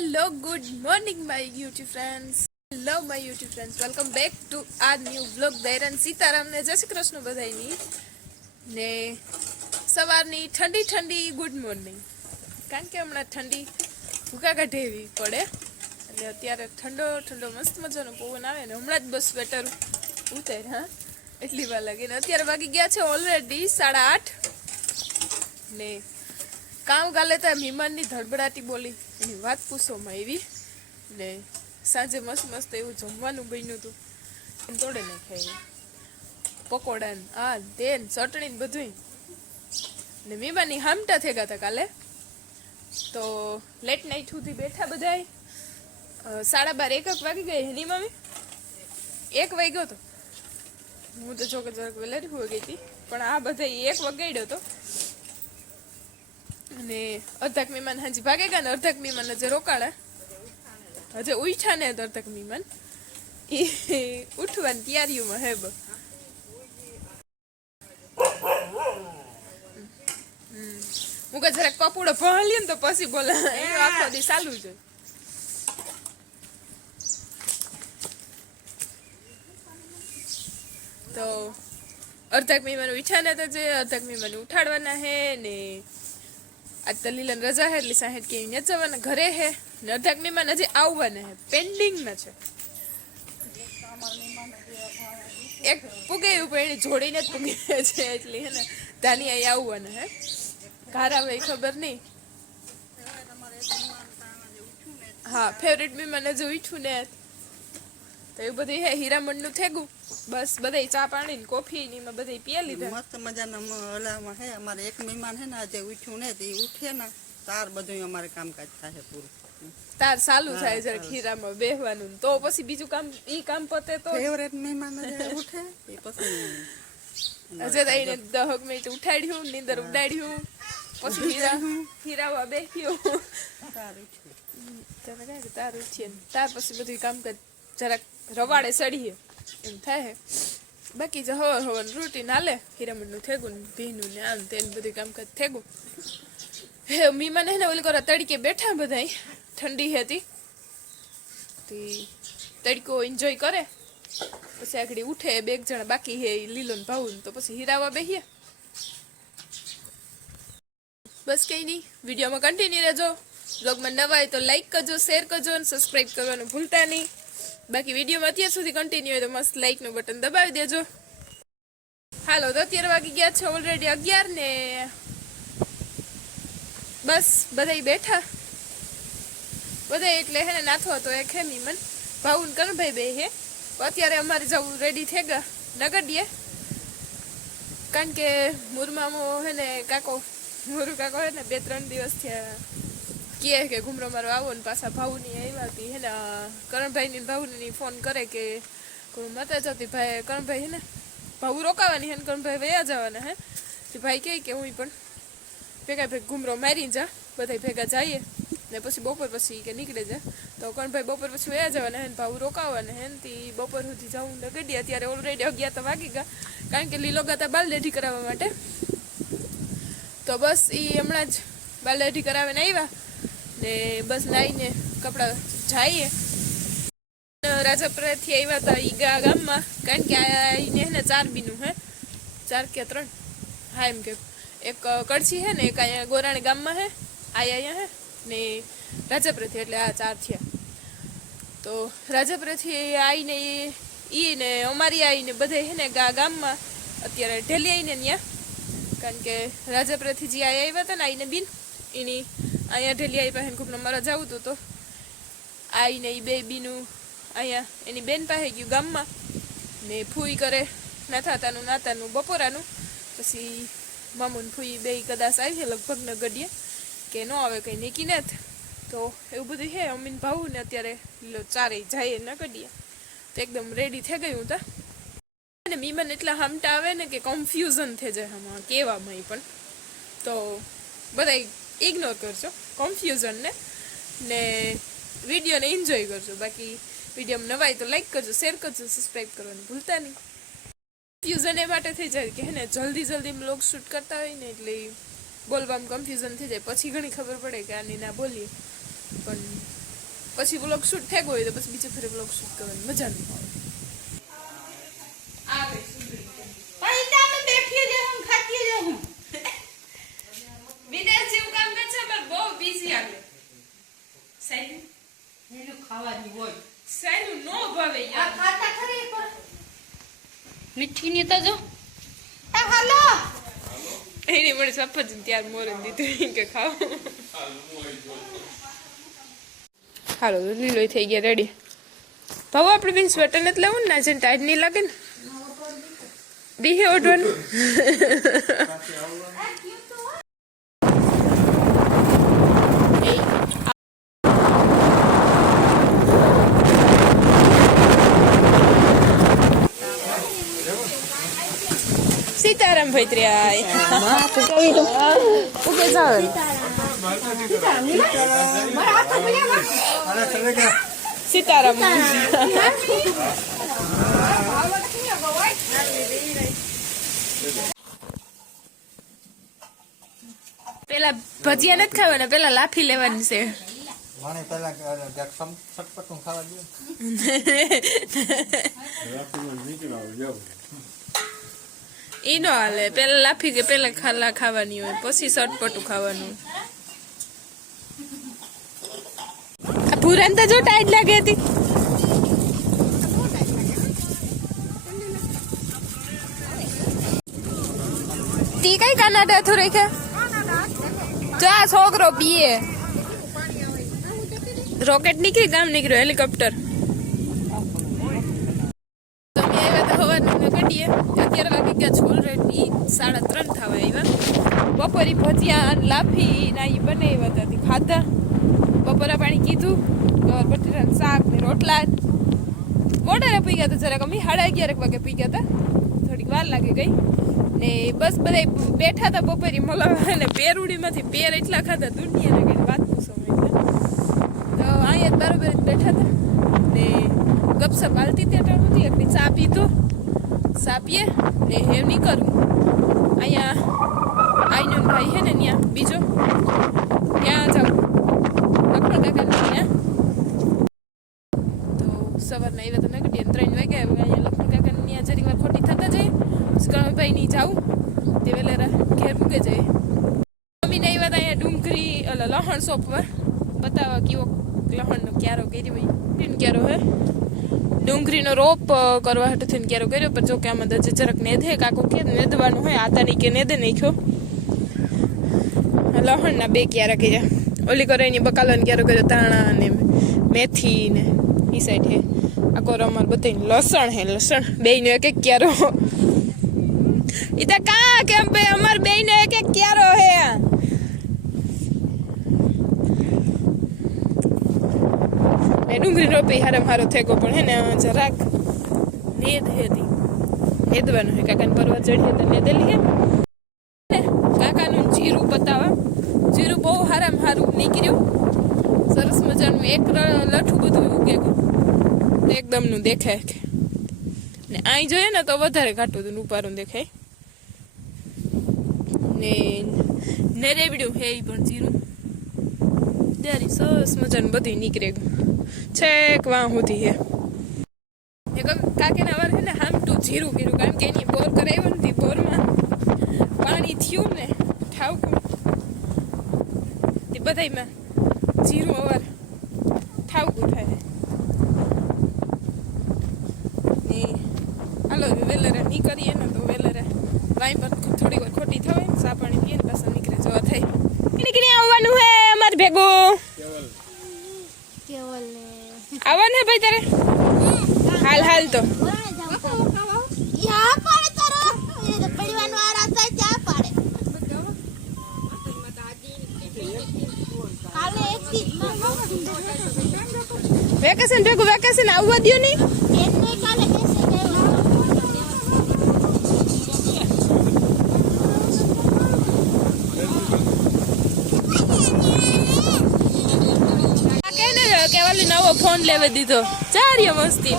Hello, good morning, my YouTube friends. Hello, my YouTube friends. Welcome back to our new vlog. દૈરન Sitaram ને જય શ્રી કૃષ્ણ બધાયની ને સવારની ઠંડી ઠંડી ગુડ મોર્નિંગ. કારણ કે હમણાં ઠંડી ભૂકા કાઢે એવી પડે એટલે અત્યારે ઠંડો ઠંડો મસ્ત મજાનો પવન આવે ને હમણાં જ બસ સ્વેટર ઉતાર હા એટલી વાર લાગે ને અત્યારે વાગી ગયા છે ઓલરેડી 8:30 ને કામ ગાલે તો મહેમાનની ધડબડાટી બોલી એની વાત પૂછવામાં આવી ને સાંજે મસ્ત મસ્ત એવું જમવાનું બન્યું હતું એમ તોડે ને ખાઈ પકોડા ને આ તેન ચટણી ને બધું ને મહેમાનની હામટા થઈ ગયા હતા કાલે તો લેટ નાઇટ સુધી બેઠા બધાય 12:30 1 વાગી ગઈ એની મમ્મી 1 વાગ્યો હતો હું તો જો કે જરાક વેલેરી હોઈ ગઈ હતી પણ આ બધા 1 વાગ્યો હતો અને અડધાક મહેમાન હાજી ભાગે ગયા ને અડધાક મહેમાન હજે રોકાણા હજે ઉઠ્યા ને અડધાક મહેમાન એ ઉઠવાની તૈયારીઓમાં હે હું કે જરાક પપુડો ભણાલીએ ને તો પછી બોલે એ આખો દી ચાલુ છે તો અડધાક મહેમાન ઉઠ્યા ને તો જે અડધાક મહેમાન ઉઠાડવાના હે ને આજ તો લીલન રજા હે એટલે સાહેબ કે અહીંયા જવાના ઘરે હે ને અડધાક મહેમાન હજી આવવાના હે પેન્ડિંગમાં છે એક પૂગે ઉપર એની જોડીને જ પૂગે છે એટલે હે ને દાની અહીં આવવાના હે ઘર આવે ખબર નહીં હા ફેવરેટ મહેમાન હજુ ઉઠ્યું ને તો એવું બધું હે હીરામણનું થેગું બસ બધા ચા પાણી ને કોફી ને એમાં બધા પીએ લીધા મસ્ત મજાના ઓલામાં હે અમારે એક મહેમાન હે ને આજે ઉઠ્યું ને તે ઉઠે ને તાર બધું અમારે કામકાજ થાય પૂરું તાર ચાલુ થાય જરા ખીરામાં બેહવાનું તો પછી બીજું કામ ઈ કામ પતે તો ફેવરેટ મહેમાન ઉઠે એ પછી અજે તઈને 10 મિનિટ ઉઠાડ્યું નીંદર ઉડાડ્યું પછી હીરાવા બેહ્યો તાર ઉઠીએ તાર પછી બધું કામકાજ જરાક રવાડે સડીએ એમ થાય બાકી જો હવન રૂટીન હાલે હીરામણનું થેગું ને ભીનું ને આમ તેનું બધું કામકાજ થેગું હે મીમાન હે ને ઓલી કરો તડકે બેઠા બધા ઠંડી હતી તડકો એન્જોય કરે પછી આગળ ઉઠે બે જણા બાકી હે લીલો ને ભાવું તો પછી હીરાવા બેહીએ બસ કઈ નહીં વિડીયોમાં કન્ટિન્યુ રહેજો બ્લોગમાં નવા હોય તો લાઈક કરજો શેર કરજો અને સબસ્ક્રાઈબ કરવાનું ભૂલતા નહીં બાકી વિડીયોમાં અત્યાર સુધી કન્ટિન્યુ હોય તો મસ્ત લાઈકનું બટન દબાવી દેજો હાલો તો અત્યારે વાગી ગયા છે ઓલરેડી 11 ને બસ બધાય બેઠા બધા એટલે હે ને નાથો હતો એક હે મીમન ભાઉન કનભાઈ બે હે અત્યારે અમારે જવું રેડી થઈ ગયા નગડીએ કારણ કે મુરમામો હે ને મુરુ કાકો હે ને 2-3 દિવસ થયા કહે કે ઘુમરો મારો આવો ને પાછા ભાઉની આવ્યા હતી હે ને કરણભાઈની ભાઉની ફોન કરે કે માતા જતી ભાઈ કરણભાઈ હે ને ભાઉ રોકાવાની હે ને કરણભાઈ વયા જવાના હે ભાઈ કહે કે હું પણ ભેગા ઘુમરો મારી જા બધા ભેગા જઈએ ને પછી બપોર પછી કે નીકળે જાય તો કરણભાઈ બપોર પછી વયા જવાના હે ને ભાઉ રોકાવાના હે ને તે બપોર સુધી જવું ને ગડી અત્યારે ઓલરેડી 11 તો વાગી ગયા કારણ કે લીલો ગાતા બાલ રેડી કરાવવા માટે તો બસ એ હમણાં જ બાલ રેડી કરાવીને આવ્યા ને બસ નાઈને કપડાં જઈએ રાજાપુરાથી આવ્યા હતા ઈ ગામમાં કારણ કે આને હે ને 4 બીનું હે 4 કે 3 હા એમ કે એક કડછી હે ને એક અહીંયા ગોરાણી ગામમાં હે અહીંયા હે ને રાજાપુરાથી એટલે આ 4 થયા તો રાજાપુરાથી આવીને ઈ ને અમારી આવીને બધા હે ને ગામમાં અત્યારે ઢેલી આવીને ત્યાં કારણ કે રાજાપુરાથી જે આવ્યા હતા ને આવીને બીન એની અહીંયા ઢેલી આવી પાસે ખૂબ મારા જવું હતું તો આવીને એ બે બીનું અહીંયા એની બેન પાસે ગયું ગામમાં ને ફૂઈ કરે નાતાનું બપોરાનું પછી મામુન ફૂઈ બે કદાચ આવી લગભગ ન ગડીએ કે ન આવે કંઈ નીકી નથી તો એવું બધું છે અમીન ભાવું ને અત્યારે લીલો ચારેય જાય ન ગડીએ તો એકદમ રેડી થઈ ગયું હતા અને મીમન એટલા હામટા આવે ને કે કન્ફ્યુઝન થઈ જાય આમાં કહેવામાં પણ તો બધા ઇગ્નોર કરજો કન્ફ્યુઝનને ને વિડીયોને એન્જોય કરજો બાકી વિડીયોમાં નવાય તો લાઈક કરજો શેર કરજો સબસ્ક્રાઈબ કરવાનું ભૂલતા નહીં કન્ફ્યુઝન એ માટે થઈ જાય કે હે ને જલ્દી બ્લોગ શૂટ કરતા હોય ને એટલે બોલવામાં કન્ફ્યુઝન થઈ જાય પછી ઘણી ખબર પડે કે આની ના બોલીએ પણ પછી વ્લોગ શૂટ થઈ ગયો હોય તો પછી બીજે ફેરે વ્લોગ શૂટ કરવાની મજા નહીં આવે વિદેશ જેવું કામ કરે છે પણ બહુ બિઝી આવે સાઈડ ખાવાની હોય સાઈડ નો ભાવે યાર ખાતા ખરી પણ મીઠી ની તો જો હાલો એની મને સફરજન ત્યાર મોરે દીધું કે ખાવ હાલો લીલો થઈ ગયા રેડી ભાવ આપણે બેન સ્વેટર નથી લેવું ને આજે ટાઈટ નહીં લાગે ને દીહે ઓઢવાનું સીતારામ ભૈત્ર્યા ઉગે જાવ સીતારામ પેલા ભજીયા નથી ખાવાના પેલા લાફી લેવાની છે મને પેલા સટપટું ખાવા દે ઈ નો હાલે પેલા લાફી કે પેલા ખાલા ખાવાની હોય પછી સટપટું ખાવાનું આ પુરાન તો જો ટાઈટ લાગે હતી તી કઈ કાનાડા થો રાખ્યા જો આ છોકરો પીએ રોકેટ નીકળી ગામ નીકળ્યો હેલિકોપ્ટર અત્યારે વાગી ગયા છે ઓલરેડી 3:30 થવા આવ્યા બપોરી ભજીયા લાફી ના ઈ બનાવ્યા હતા ખાધા બપોરા પાણી કીધું ગવાર બટેટાનું શાક ને રોટલા મોડા પી ગયા હતા જરાક અમે 11:30 વાગે પી ગયા હતા થોડીક વાર લાગી ગઈ ને બસ બધા બેઠા હતા બપોરી મળવા ને પેરુડીમાંથી પેર એટલા ખાધા દુનિયાને કઈ વાત પૂછો તો અહીંયા બરોબર બેઠા હતા ને ગપસપ હાલતી ત્યાં હતી એકની ચા પીધો સાપીએ ને હેવ નહીં કરું અહીંયા આઈનો ભાઈ હે ને ત્યાં બીજો ત્યાં જાઉં લખણ કાકા ત્યાં તો સવારના આવ્યા તો મેં કીધી 3 વાગ્યા અહીંયા લખણ કાકા ત્યાં જરીક વાર ખોટી થતા જાય કણભાઈ ની જાઉં તે વેલેરા ઘેર મૂકે જાય મમ્મીને આવ્યા હતા અહીંયા ડુંગળી લહણ સોંપવા બતાવવા કેવો લહણનો ક્યારો કરી ભાઈ પીન ક્યારો હે ડુંગળીનો રોપ કરવા હાટુ થઈને ક્યારો કર્યો પણ જો કે આમાં દજે જરાક નેધે કાકો કે નેદવાનું હોય આતાની કે નેદે નાખ્યો લહણના 2 ક્યારા કર્યા ઓલી કરાઈની બકાલાને ક્યારો કર્યો તાણા ને મેથી ને ઈ સાઈડ હે આ કોર અમાર બધાને લસણ હે લસણ બેયનો એક એક ક્યારો ઈ તો કા કેમ બે અમાર બેયનો એક એક ક્યારો હે ડુંગળી રોપી હારમ હારો થેગો પણ હે ને જરાક નેદ હેતી નેદવાનું હે કાકાને પરવા ચડી તો નેદેલી હે કાકાનું જીરું બતાવા જીરું બહુ હારામ હારું નીકળ્યું સરસ મજાનું એક લઠું બધું ઉગે ગયું એકદમ નું દેખાય કે ને અહીં જોઈએ ને તો વધારે ઘાટું હતું ઉપારું દેખાય ને નેરેવડ્યું હે પણ જીરું ત્યારે સરસ મજાનું બધું નીકળે ગયું છેક વાં સુધી હે કાકીના વાર છે ને હામટું જીરું કર્યું કારણ કે એની બોર કરાવ્યો નથી બોરમાં પાણી થયું ને ઠાવકું તે બધામાં જીરું અવાર ઠાવકું થાય ને હાલો વેલરા નીકળીએ ને તો વેલરા વાઈ પર થોડી વાર ખોટી થવાય ને સા પાણી પીએ ને પાછા નીકળે જોવા થાય નીકળી આવવાનું હે અમારે ભેગું આવવાનું હે ભાઈ તારે હાલ હાલ તો વેકેશન ભેગું વેકેશન આવવા દો નહીં કેવાલી નવો ફોન લેવા દીધો ચાર્ય મસ્તી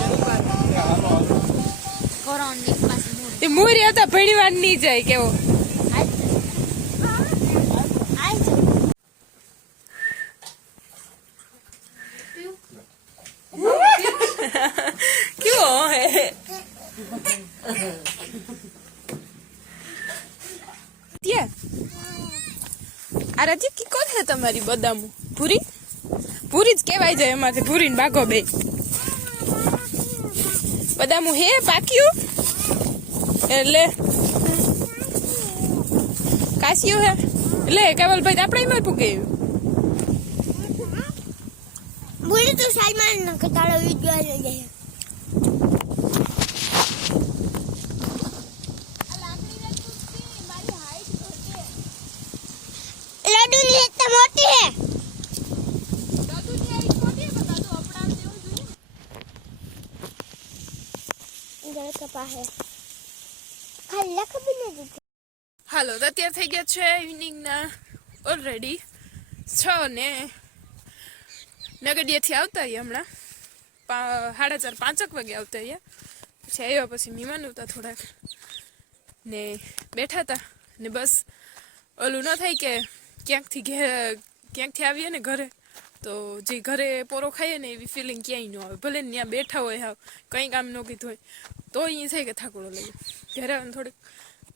એ મૂરી હતા ભણી વાર નહીં જાય કેવો અમારી બદામું ભૂરી ભૂરી જ કહેવાય જાય એમાંથી ભૂરી ને બાઘો બે બદામું હે પાક્યું એટલે કાસ્યું હે એટલે કેવલભાઈ આપણે એમાં પૂકે બોલી તો સલમાન નો કતાળો વિડિયો લઈ જાય લાડુ ની એકતા મોટી હે ગળ કપા હે ખાલી લખ બી નથી હાલો તો અત્યારે થઈ ગયા છે ઇવનિંગના ઓલરેડી 6 ને નગડીએથી આવતા રહ્યા હમણાં 4:30-5 વાગે આવતા રહ્યા પછી આવ્યા પછી મહેમાન હતા થોડાક ને બેઠા હતા ને બસ ઓલું ન થાય કે ક્યાંકથી આવીએ ને ઘરે તો જે ઘરે પોરો ખાઈએ ને એવી ફિલિંગ ક્યાંય ન આવે ભલે ને ત્યાં બેઠા હોય હાવ કંઈ કામ ન કીધું હોય તો અહીં થાય કે થાકોડો લઈ ઘરે આવીને થોડીક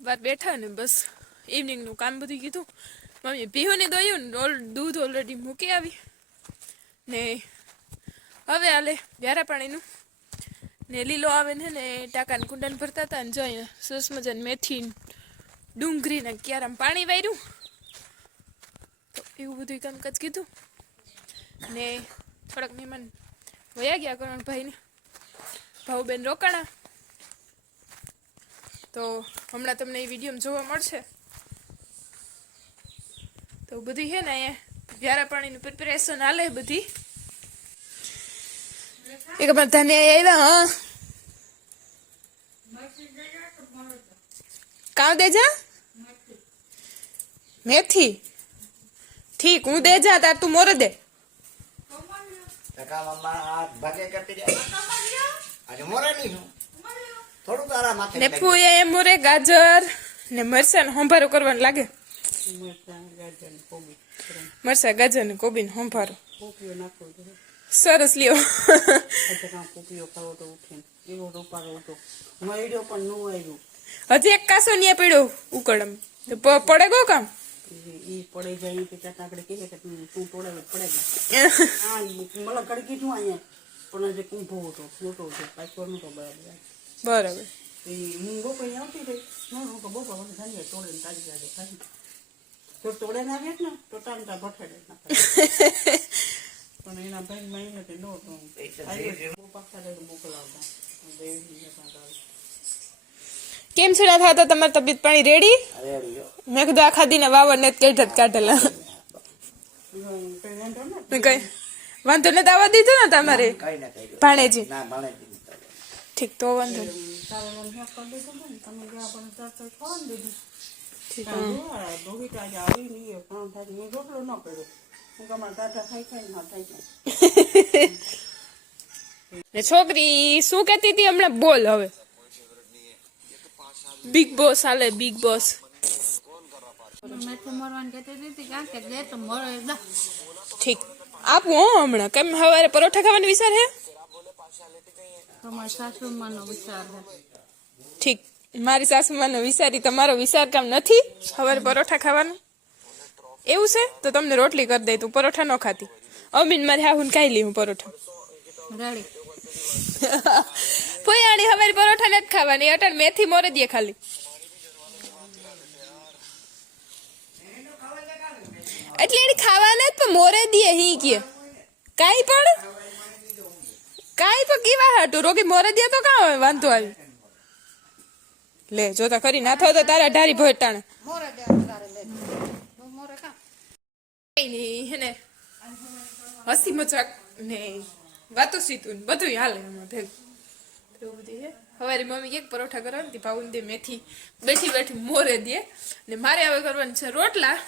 વાર બેઠા ને બસ ઇવનિંગનું કામ બધું કીધું મમ્મીએ પીહોને દોયું ને દૂધ ઓલરેડી મૂકી આવી ને હવે હાલે વ્યારા પાણીનું ને લીલો આવે ને ટાંકાને કુંડાને ભરતા હતા ને જો અહીંયા સરસ મજાને મેથી ડુંગળી ને ક્યારામાં પાણી વાર્યું તો એવું બધું કામકાજ કીધું ને થોડાક મહેમાન વયા ગયા કરણભાઈને ભાઉબેન રોકાણા તો હમણાં તમને એ વિડીયો જોવા મળશે તો બધી છે ને અહીંયા વ્યારા પાણીનું પ્રિપેરેશન હાલે બધી એક અમારે ધાન્યા આવ્યા હા કાં દેજા મેથી ઠીક હું દેજા તાર તું મોર દે ને ફૂએ એમ મોરે ગાજર ને મરચાં સંભારો કરવાનું લાગે મરચાં ગાજર ને કોબી ને સંભારો સરસ લ્યો હજી એક કાસો ન્યા પડ્યો ઉકળમ પડે ગો કામ પડે જાય કે આગળ કે તું તોડાવે પડે મને કડકી છું અહીંયા પણ જે કુંભો હતો મોટો હતો પાછો નતો બરાબર બરાબર હું બપોર આવતી રહી હું તો બપોર તોડે ને તાજી આજે ખાઈ તો તોડે ના આવે ને તો ટાંટા ભઠાડે પણ એના ભાઈ માઈને તે નો મોકલાવતા કેમ છેડા થતા તમારી તબિયત પાણી રેડી મેં કીધું આખા દીને વાવર ને કાઢેલા કઈ વાંધો નથી આવવા દીધું ને તમારે ભાણેજી ઠીક તો વાંધો છોકરી શું કેતી હતી હમણાં બોલ હવે બિગ બોસ હાલે બિગ બોસ ઠીક આપું હો હમણાં કેમ સવારે પરોઠા ખાવાનો વિચાર હે ઠીક મારી સાસુમાનો વિચારી તમારો વિચાર કામ નથી સવારે પરોઠા ખાવાનું એવું છે તો તમને રોટલી કરી દે તું પરોઠા ન ખાતી અમીન મારી હાહુન ખાઈ લી હું પરોઠા પોયાણી હવારે પરોઠા નથી ખાવાની અટાણ મેથી મોરે દે ખાલી એટલે એની ખાવાના જ પણ મોરે દે હી કે કાઈ પણ કેવા હાટું રોગી મોરે દે તો કાં હોય વાંધો આવી લે જોતા ખરી ના થાવ તો તારા ઢારી ભોટાણ હેને હસી મજાક ને વાતો સીતું બધું હાલે એમાં ભેગું એવું બધું છે હવારે મમ્મી એક પરોઠા કરવાની ભાવન દે મેથી બેઠી મોરે દે ને મારે હવે કરવાની છે રોટલા